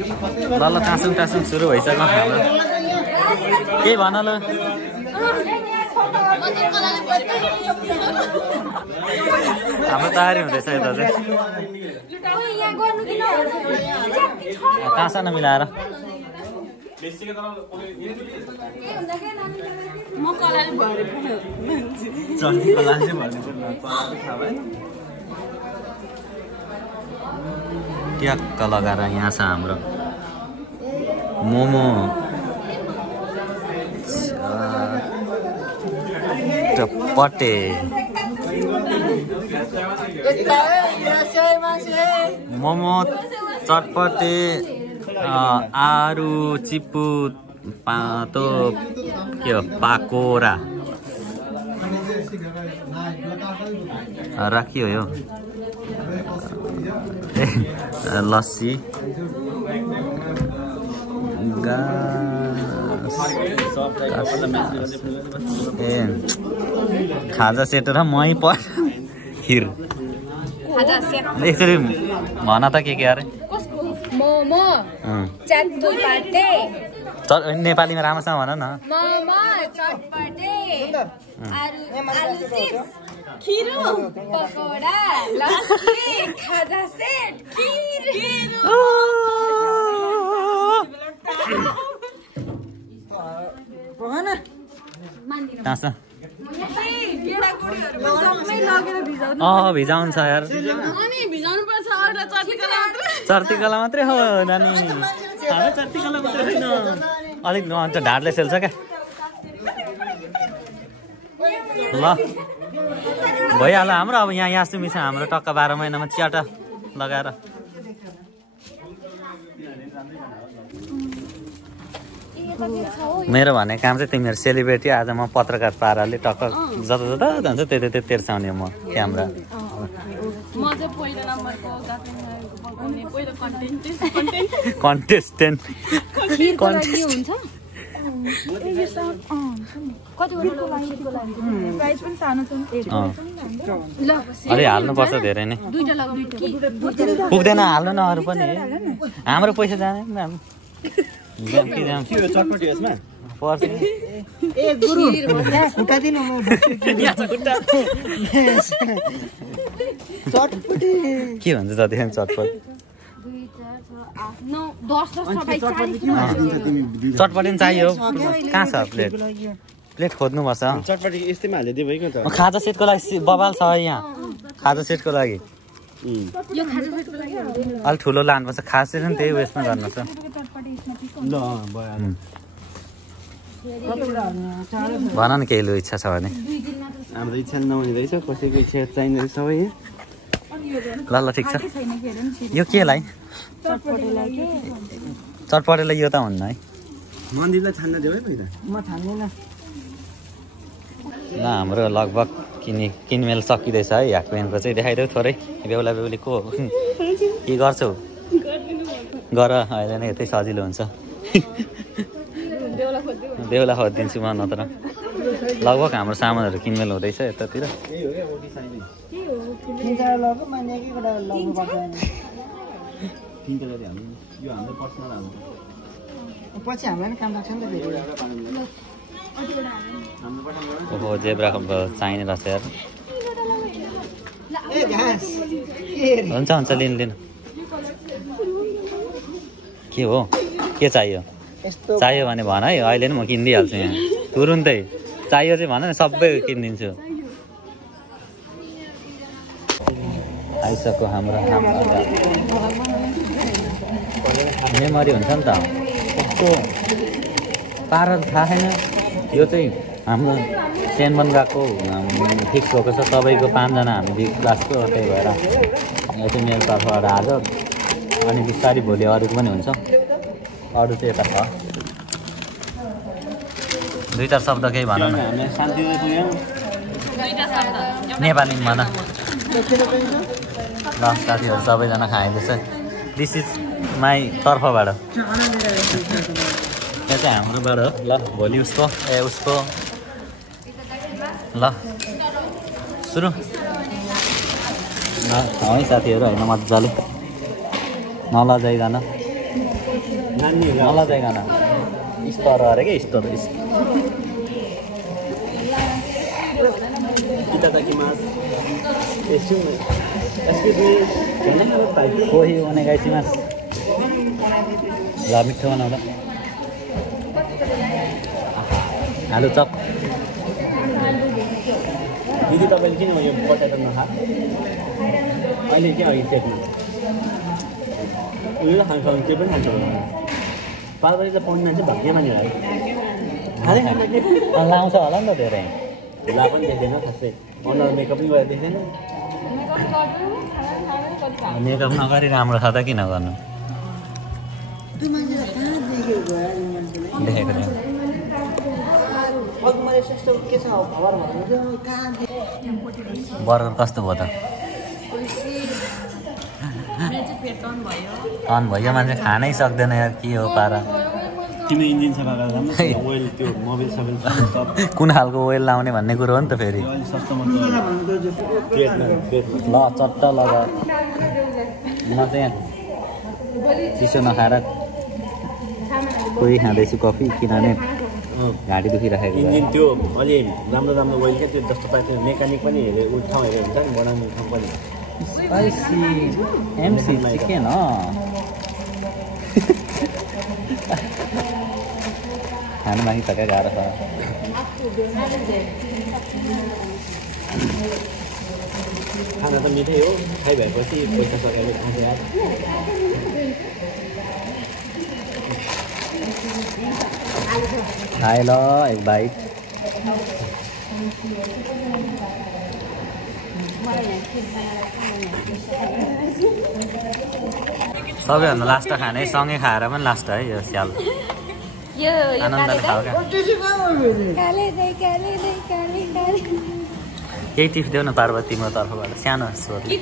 ल ल टाँसुङ सुरु भइसक्यो हाम्रो केही भन ल हाम्रो तयारी हुँदैछ यता चाहिँ टाँसा नमिलाएर ट्याक्क लगाएर यहाँ छ हाम्रो मोमो चटपटे मोमो चटपटे आरु चिप्पु पातो के हो पाकोरा राखियो यो लस्सी ए खाजा सेट र मही पर खिर एकचोटि भन त के अरे मोमो चटपटे नेपालीमा राम्रोसँग भन न मोमो चटपटे आलु चिप्स खिरो पकोडा लस्सी खाजा सेट खिर भिजाउनु छ यार चर्तीकला मात्रै हो नानी चर्तीकला मात्रै होइन अलिक ढाडले सेल्छ क्या ल भइहाल्यो हाम्रो अब यहाँ सुमी छ हाम्रो टक्क 12 महिनामा च्याटा लगाएर मेरो भन्ने काम चाहिँ तिमीहरू सेलिब्रेटी आज म पत्रकार पाराले टक्क जता जता जान्छ त्यतै तेर्साउने म क्यामेरा कन्टेस्टेन्ट अलि हाल्नुपर्छ धेरै नै पुग्दैन हाल्नु न अरू पनि हाम्रो पैसा जाने के भन्छ जति चटपट चटपटी चाहियो कहाँ छ प्लेट खोज्नुपर्छ खाजा सेटको लागि बबाल छ यहाँ खाजा सेटको लागि अलि ठुलो लानुपर्छ खाजा सेट पनि त्यही उयसमा गर्नु छ भन न केही लु इच्छा छ भने हाम्रो इच्छा नहुने रहेछ कसैको इच्छा चाहिने रहेछ सबै ल ल ठिक छ यो केलाई चटपटेलाई यो त हुन्न है मन्दिरलाई छान्न देऊ है पहिला म छान्दिनँ ल हाम्रो लगभग किनमेल सकिँदैछ है ह्याकपेनको चाहिँ देखाइदेऊ थोरै बेहुला बेहुली को के गर्छौ गर अहिले नै यतै सजिलो हुन्छ बेहुला खोजिदिन्छु म नत्र लगभग हाम्रो सामानहरू किनमेल हुँदैछ यतातिर ओहो जेब्राको चाहिने रहेछ यार हुन्छ हुन्छ लिनु के हो के चाहियो चाहियो भने भन है अहिले नै म किनिदिइहाल्छु यहाँ तुरुन्तै चाहियो चाहिँ भन न सबै किनिदिन्छु आइसक्यो हाम्रो मेमोरी हुन्छ नि त कस्तो पारा थाहा छैन यो चाहिँ हाम्रो सेनबन गएको फिक्स भएको छ तपाईँको 5 जना हामी बी क्लासको त्यही भएर यो चाहिँ मेरो तर्फबाट आज अनि बिस्तारै भोलि अरूको पनि हुन्छ अरू चाहिँ यता छ 2-4 शब्द केही भन न नेपालीमा भन ल साथीहरू सबैजना खाइँदैछ दिस इज माई तर्फबाट यो चाहिँ हाम्रोबाट हो ल भोलि उसको ल सुरु ल है साथीहरू होइन मजाले नलजाइकन नानीहरू नलजाइकन स्तर अरे के स्तर Itadakimasu. Excuse me. Can I have a bite? कोही ओनेगाइसिमास ल मिठो बनाउँदा आलु चप दिदी तपाईँले किन यो पटेटो नखा अहिले के अघि टेक्नु उयो खान्छ त्यो पनि खान्छ पार्वती त पाउने मान्छे भाग्य मानेर लाउँछ होला नि त धेरै ला पनि देख्दैन खासै अनुहार मेकअप पनि गरेर देख्दैन मेकअप नगरी राम्रो छ त किन गर्नु देखेको थिएँ बर्गर कस्तो भयो त टन भयो मान्छे खानै सक्दैन यार के हो पारा किन इन्जिन सफा गरेर ओइल त्यो मोबिल सबै सब कुन खालको ओइल लाउने भन्ने कुरो हो नि त फेरि सस्तोमा ल चट्ट लगा म चाहिँ यहाँ चिसो नखाएर कोही खाँदैछु कफी किनभने घाँटी दुखिराखेको इन्जिन त्यो अलि राम्रो राम्रो ओइल क्या त्यो जस्तो पायो त्यो मेकानिक पनि हेरेर उठ ठाउँ हेरेर हुन्छ नि बनाउने ठाउँ पनि स्पाइसी एमसी चिकन खानु माथि थका गाह्रो छ खाना त मिठै हो खाइ भएपछि पैसा सकाएर खान्छ यार खाए ल एक बाइट सबैभन्दा लास्ट खाने सँगै खाएर पनि लास्ट है यो स्याल आनन्दले खाऊ क्या केही टिप्स देऊ न पार्वती म तर्फबाट सानो सोध्नु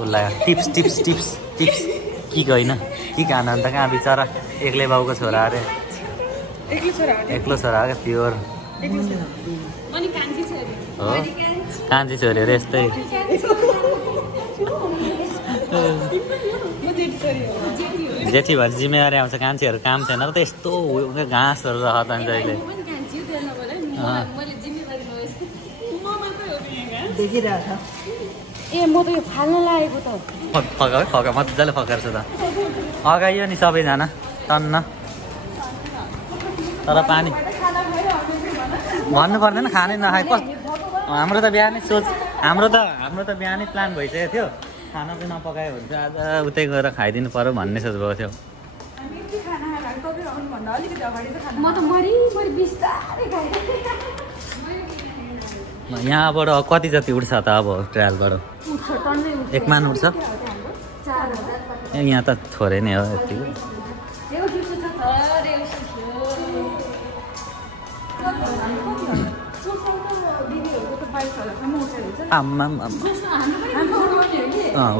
उसलाई टिप्स टिप्स टिप्स टिप्स कि होइन कि आनन्द कहाँ बिचरा एक्लै बाउको छोरा अरे एक्लो छोरा क्या प्योर हो कान्छी छोरी अरे यस्तै जेठी भएर जिम्मेवारी आउँछ कान्छीहरू काम छैन त यस्तो घाँसहरू रह त जहिले ए म त यो फाल्न लागेको त फका मजाले फकाएर छु त अगाइयो नि सबैजना टन्न तर पानी भन्नु पर्दैन खानै नखाए हाम्रो त बिहानै हाम्रो त बिहानै प्लान भइसकेको थियो खाना चाहिँ नपकायो भने चाहिँ आज उतै गएर खाइदिनु पर्यो भन्ने सोच भएको थियो म त मरिमरि बिस्तारै यहाँबाट कति जति उठ्छ त अब ट्रायलबाट एकमान उठ्छ यहाँ त थोरै नै हो यति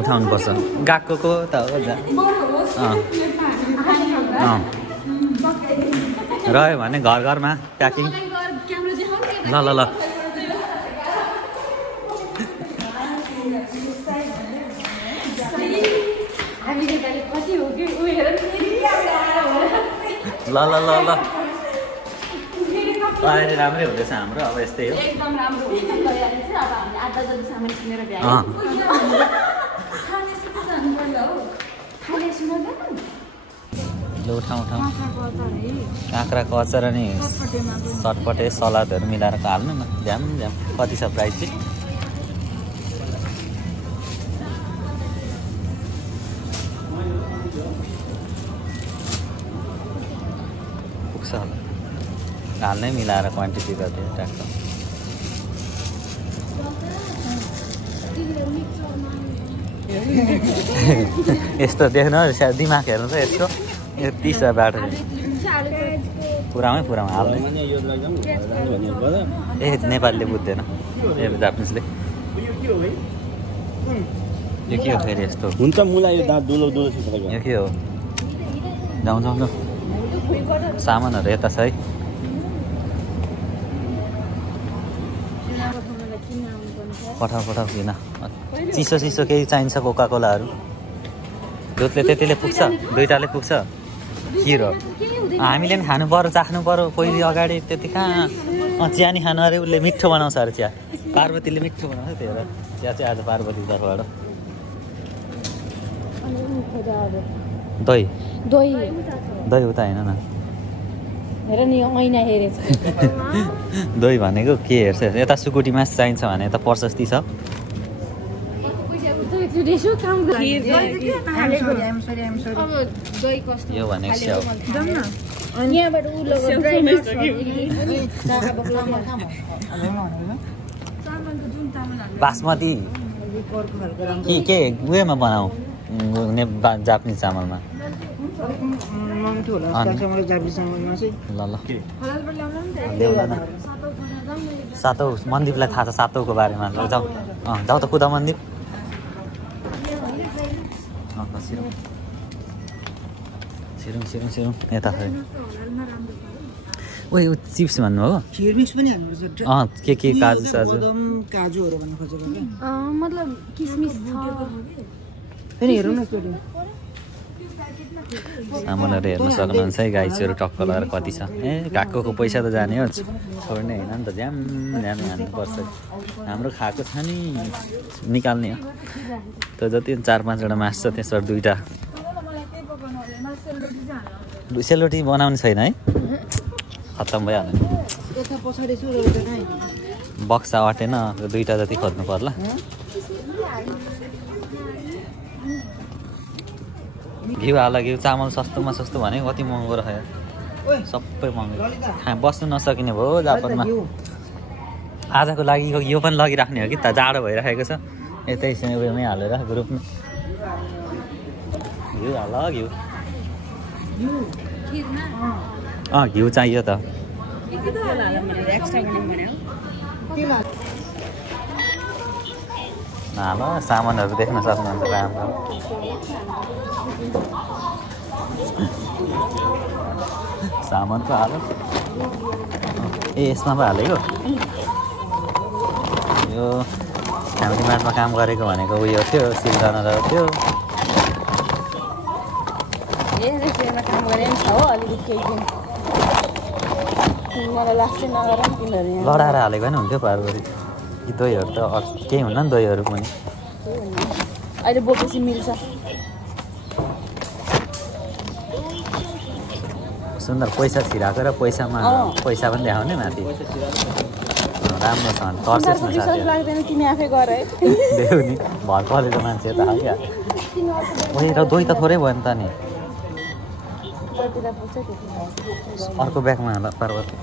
उठाउनुपर्छ गएको त हो रह्यो भने घर घरमा प्याकिङ ल ल ल ल ल ल ल अहिले राम्रै हुँदैछ हाम्रो अब यस्तै हो एकदम राम्रो ल उठाउँ काँक्राको अचार अनि चटपटे सलादहरू मिलाएर हाल्नु न झ्याम झ्याम कति छ प्राइस चाहिँ पुग्छ होला हाल्नै मिलाएर क्वान्टिटी गर्दै ट्याक्क यस्तो देख्नु दिमाग हेर्नु त यस्तो यो 30 बाटो पुरामै हाल्ने ए नेपालीले बुझ्दैन ए जापानिजले यो के हो फेरि यस्तो हुन्छ मुला यो दाँत दुलो छ यो के हो जाउँ न सामानहरू यता छ है पठाउ किन चिसो केही चाहिन्छ कोका कोलाहरू दुधले त्यतिले पुग्छ दुईटाले पुग्छ खिर हो हामीले पनि खानु पर्यो चाख्नु पर्यो पहिले अगाडि त्यति कहाँ चिया नि खानु अरे उसले मिठो बनाउँछ अरे चिया पार्वतीले मिठो बनाउँछ त्यही भएर चिया चाहिँ आज पार्वतीको तर्फबाट दही दही दही उता होइन न हेर नि ऐना हेरेछ दही भनेको के हेर्छ यता सुकुटी मास चाहिन्छ भने यता प्रशस्ति छ यो भनेको स्याउ बासमती के उयोमा बनाऊ जापानिज चामलमा ल ल सातौँ मन्दिपलाई थाहा छ सातौँको बारेमा जाउँ जाउँ त कुदा मन्दिप छिरौँ छिरौँ छिरौँ यता खै उयो चिप्स भन्नु हो के काजु साजु काजुहरू भन्नु खोजेको मतलब किसमिस सामानहरू हेर्न सक्नुहुन्छ है गाइसहरू टक्क लगाएर कति छ ए काको पैसा त जाने हो छोड्ने होइन नि त ज्याम ज्याम हान्नुपर्छ हाम्रो खाएको छ नि निकाल्ने हो त्यो जति 4-5वटा मास छ त्यसबाट 2टा सेलरोटी बनाउने छैन है खत्तम भइहाल्यो बक्सा अटेन 2टा जति खोज्नु पर्ला घिउ हाल घिउ चामल सस्तोमा सस्तो भने कति महँगो रह्यो सबै महँगो बस्नु नसकिने भयो जापानमा आजको लागि यो पनि लगिराख्ने हो कि त जाडो भइराखेको छ यतै उयोमै हालेर ग्रुपमा घिउ हाल घिउ घिउ चाहियो त हाल सामानहरू देख्न सक्नुहुन्छ राम्रो सामान पो हाल्यो ए यसमा पो हालेको यो फ्यामिली मार्टमा काम गरेको भनेको उयो थियो सिलजना थियो लडाएर हालेको पनि हुन्थ्यो पार्वती कि दहीहरू त केही हुन्न नि दहीहरू पनि अहिले बोकेपछि मिल्छ सुन्दर पैसा छिराएको र पैसामा पैसा पनि देखाउने माथि राम्रो छ तर्सेस न तिमी आफै गर है देऊ नि भर परेको मान्छे त क्या ओइ र दही त थोरै भयो नि त नि अर्को ब्यागमा होला पार्वती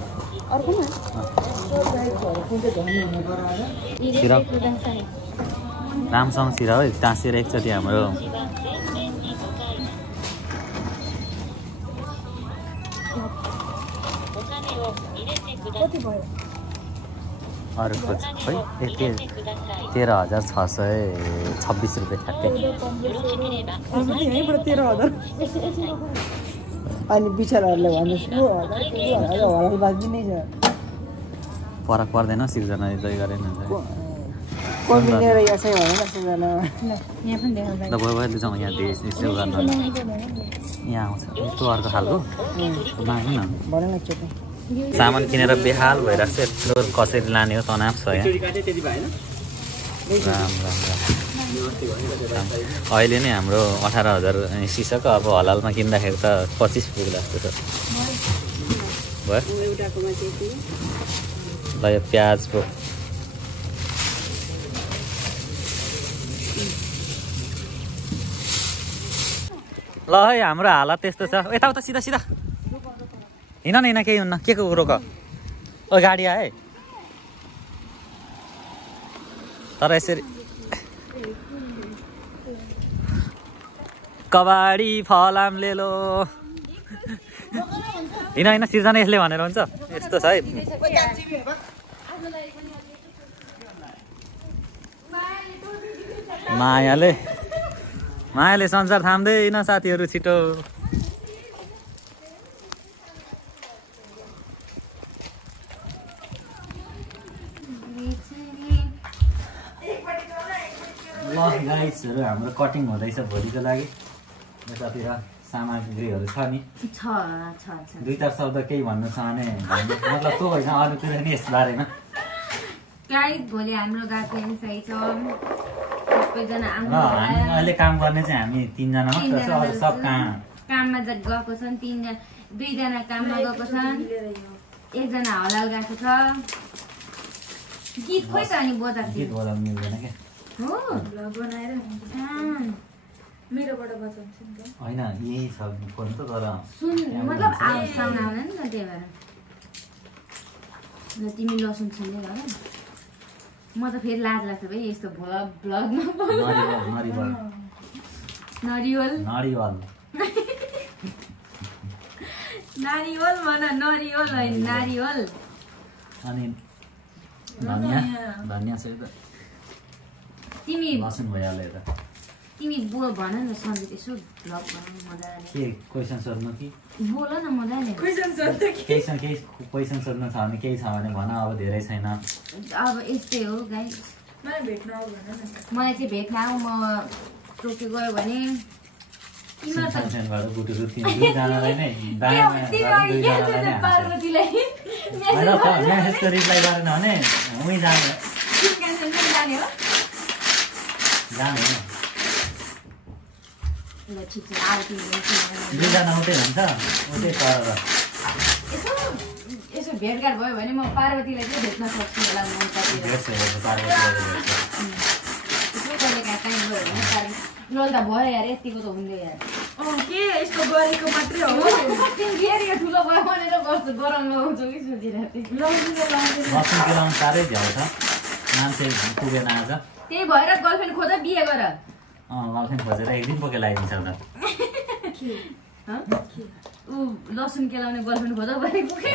सिरप राम्रोसँग सिरप है टाँसेर एकचोटि हाम्रो अरूको खै 13,626 रुपियाँ ठ्याक्कै अनि बिचराहरूले फरक पर्दैन सिर्जना दही गरेन यहाँ आउँछ यस्तो अर्को खालको माग्नु न सामान किनेर बेहाल भइरहेको छ यत्रो कसरी लाने हो तनाव छ यहाँ राम राम राम अहिले नै हाम्रो 18,000 सिसको अब हलालमा किन्दाखेरि त 25 पुग्ला जस्तो छ भयो ल यो प्याजको ल है हाम्रो हालत त्यस्तो छ यताउता सिधा सिधा हिँड न हिँड केही हुन्न के को रोक ओ गाडी आए तर यसरी कबाडी फलाम लेलो हिँड हिँड सिर्जना यसले भनेर हुन्छ यस्तो छ है मायाले संसार थाम्दैन साथीहरू छिटो ल गाइसहरू हाम्रो कटिङ हुँदैछ भोलिको लागि यतातिर सामग्रीहरू छ नि छ 2-4 शब्द केही भन्नु छ भने मतलब त्यो होइन अरूतिर नि यस बारेमा गाइस भोलि हाम्रो गएको एनसाई छ सबैजना र हामी अहिले काम गर्ने चाहिँ हामी 3 जना मात्र छ अरु सब काममा गएको छन् 3 जना 2 जना काममा गएको छन् 1 जना हलाल गएको छ गीत खोइ त अनि बजाएको गीत बजाउन मिल्दैन के हो भ्लग बनाएर मेरोबाट बजाउँछु नि त हैन यही छ फोन त तर सुन मतलब आवाज साउन्ड आउँदैन नि त त्यही भएर ल तिमी लसुन छिन्दै गर म त फेरि लाज लाग्छ भाइ यस्तो भ्लगमा नरिवल नरिवल नारिवल भन नरिवल होइन नारिवल अनि धनिया छ त तिमी लसुन भइहाल्यो यता तिमी बोल भन न सन्जित यसो भ्लग बनाउनु मजाले के क्वेसन सोध्नु कि बोल न मजाले केही क्वेसन सोध्नु छ भने केही छ भने भन अब धेरै छैन अब यस्तै हो गाइस मलाई भेट्न आऊ भन न मलाई चाहिँ भेट्न आऊ म टोक्यो गयो भने सिमसानबाट गुटुरु 3 जनालाई नै दायाँमा 2 जनालाई नै पार्वतीलाई हैन त मेसेजको रिप्लाई गरेन भने उही जाने जाने हो जाने ल ठिक छ आऊ तिमी 2 जना उतै हुन्छ उतै पर यसो भेटघाट भयो भने म पार्वतीलाई चाहिँ भेट्न सक्छु होला म भेट्छ पार्वतीलाई भेट्छ यसो कहिले काहीँ गयो भने लल त भयो यार यतिको त हुन्थ्यो यार के यस्तो गरेको मात्रै हो तिमी फेरि ठुलो भयो भनेर कस्तो गरम लगाउँछौ कि सोचिरहेको थिएँ लसुन केलाउनु साह्रै झ्याउ छ मान्छे पुगेन आज त्यही भएर गर्लफ्रेन्ड खोज बिहे गर गर्लफ्रेन्ड खोजेर एक दिन पोके लगाइदिन्छ ऊ लसुन केलाउने गर्लफ्रेन्ड खोज भनेको के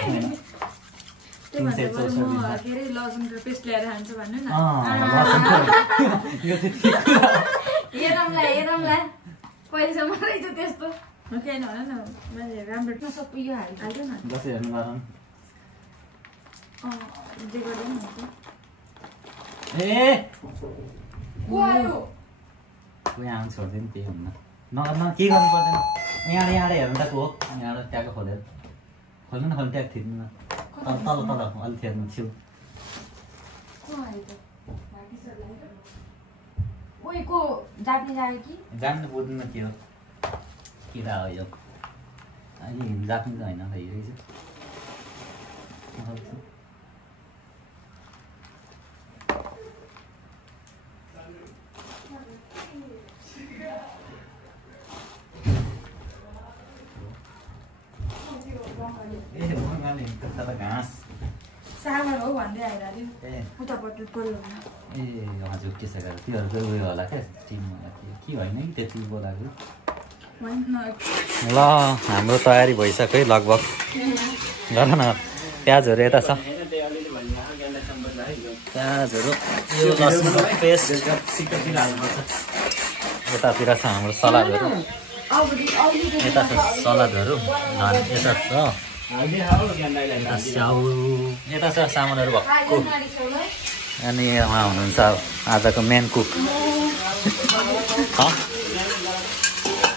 फेरि लसुनको पेस्ट ल्याएर खान्छ भन्नु न हेरौँला पहिलेसम्म रहेछ त्यस्तो केही नभन न मैले राम्रो सबै यो हाल्दैन जसै हेर्नु गरौँ जे गर्दा पनि हुन्छ ए कोही आउनु छोड्दैन केही हुन्न नगर्न के गर्नु पर्दैन यहाँ हेर्नु त को हो यहाँ ट्याग खोलेर खोल्नु न ट्याग थिच्नु न तल अलि थिर्नु छेउ उहीको जाप्ने जायो कि जान्नु बुझ्नु के हो किरा हो यो अनि जाप्नु त होइन हेरेछ घाँस सागर हो भन्दै आइरह्यो उतापट्टि पल्लो ए हजुर के छ त्योहरूको उयो होला क्या टिम के होइन कि त्यति बोलाएको ल हाम्रो तयारी भइसक्यो है लगभग गर न प्याजहरू यता छ प्याजहरू यो लसुनको पेस्ट यतातिर छ हाम्रो सलादहरू यता छ सलादहरू यता छ यता छ सामानहरू भक्कु अनि उहाँ हुनुहुन्छ आजको मेन कुक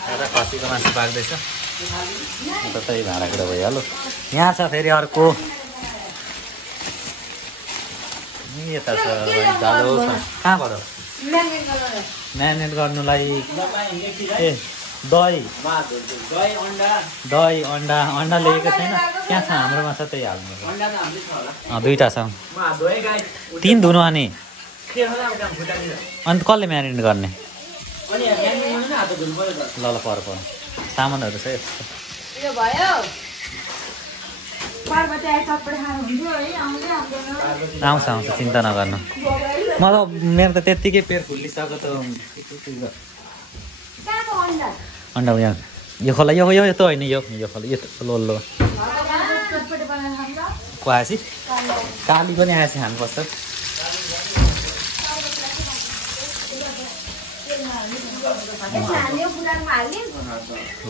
यता खसीको मासु पाक्दैछ अन्त त्यही भाँडाकुँडा भइहाल्यो यहाँ छ फेरि अर्को यता छ डालो छ कहाँबाट म्यारिनेट गर्नुलाई ए दही अन्डा ल्याएको छैन त्यहाँ छ हाम्रोमा छ त्यही हाल्नु 2टा छ 3 धुनु अनि अन्त कसले म्यारिनेट गर्ने ल पर सामानहरू छ यस्तो आउँछ चिन्ता नगर्नु मतलब मेरो त त्यत्तिकै पेट फुलिसक्यो त अन्डा यहाँ यो खोला यो त होइन यो खोला यो लोल्लो को आएछ काली पनि आएछ खानुपर्छ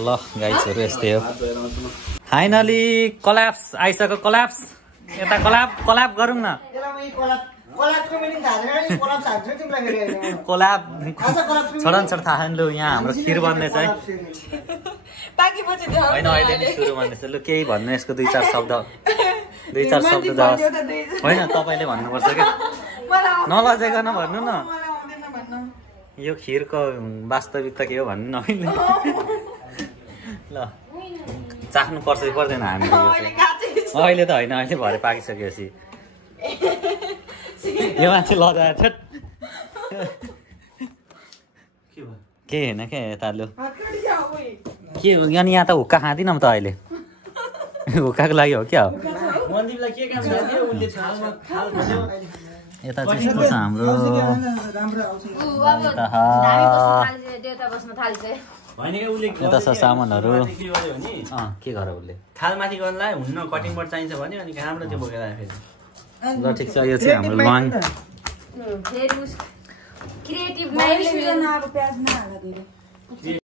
ल गाइसहरू यस्तै हो फाइनली कल्याप्स आइसक्यो कल्याप्स यता कल्याप गरौँ न कोलाप्सको मिनिङ थाहा छैन नि कोलाप्स हान्छ तिमीलाई फेरि कोलाब आज कोलाप्स छोडन थाहा छैन लु यहाँ हाम्रो खिर बन्दैछ है पाकेपछि देखाउ होइन अहिले नै सुरु भन्दैछ लु केही भन्नु यसको 2-4 शब्द जाओस् होइन तपाईँले भन्नुपर्छ क्या नलजेकन भन्नु न यो खिरको वास्तविकता के हो भन्नु न अहिले ल चाख्नु पर्छ कि पर्दैन हामीले अहिले त होइन अहिले भरे पाकिसकेपछि यो मान्छे लजाएर के होइन क्या यता लु के अनि यहाँ त हुक्का खाँदिनँ म त अहिले हुक्काको लागि हो क्या हो मन्दिरलाई के काम गर्थ्यो उनले थालमा थाल खान्यो यता चाहिँ यस्तो छ हाम्रो देउता बस्न थाल्छ होइन क्या उसले यता छ सामानहरू के गर्यो भने के गर उसले थालमाथि गर्नलाई हुन्न कटिङ बोर्ड चाहिन्छ भन्यो अनि हाम्रो त्यो बोकेर आयो फेरि ल ठिक छ यो चाहिँ हाम्रो लङ फेरि क्रिएटिभ अब प्याज नहाल्दा धेरै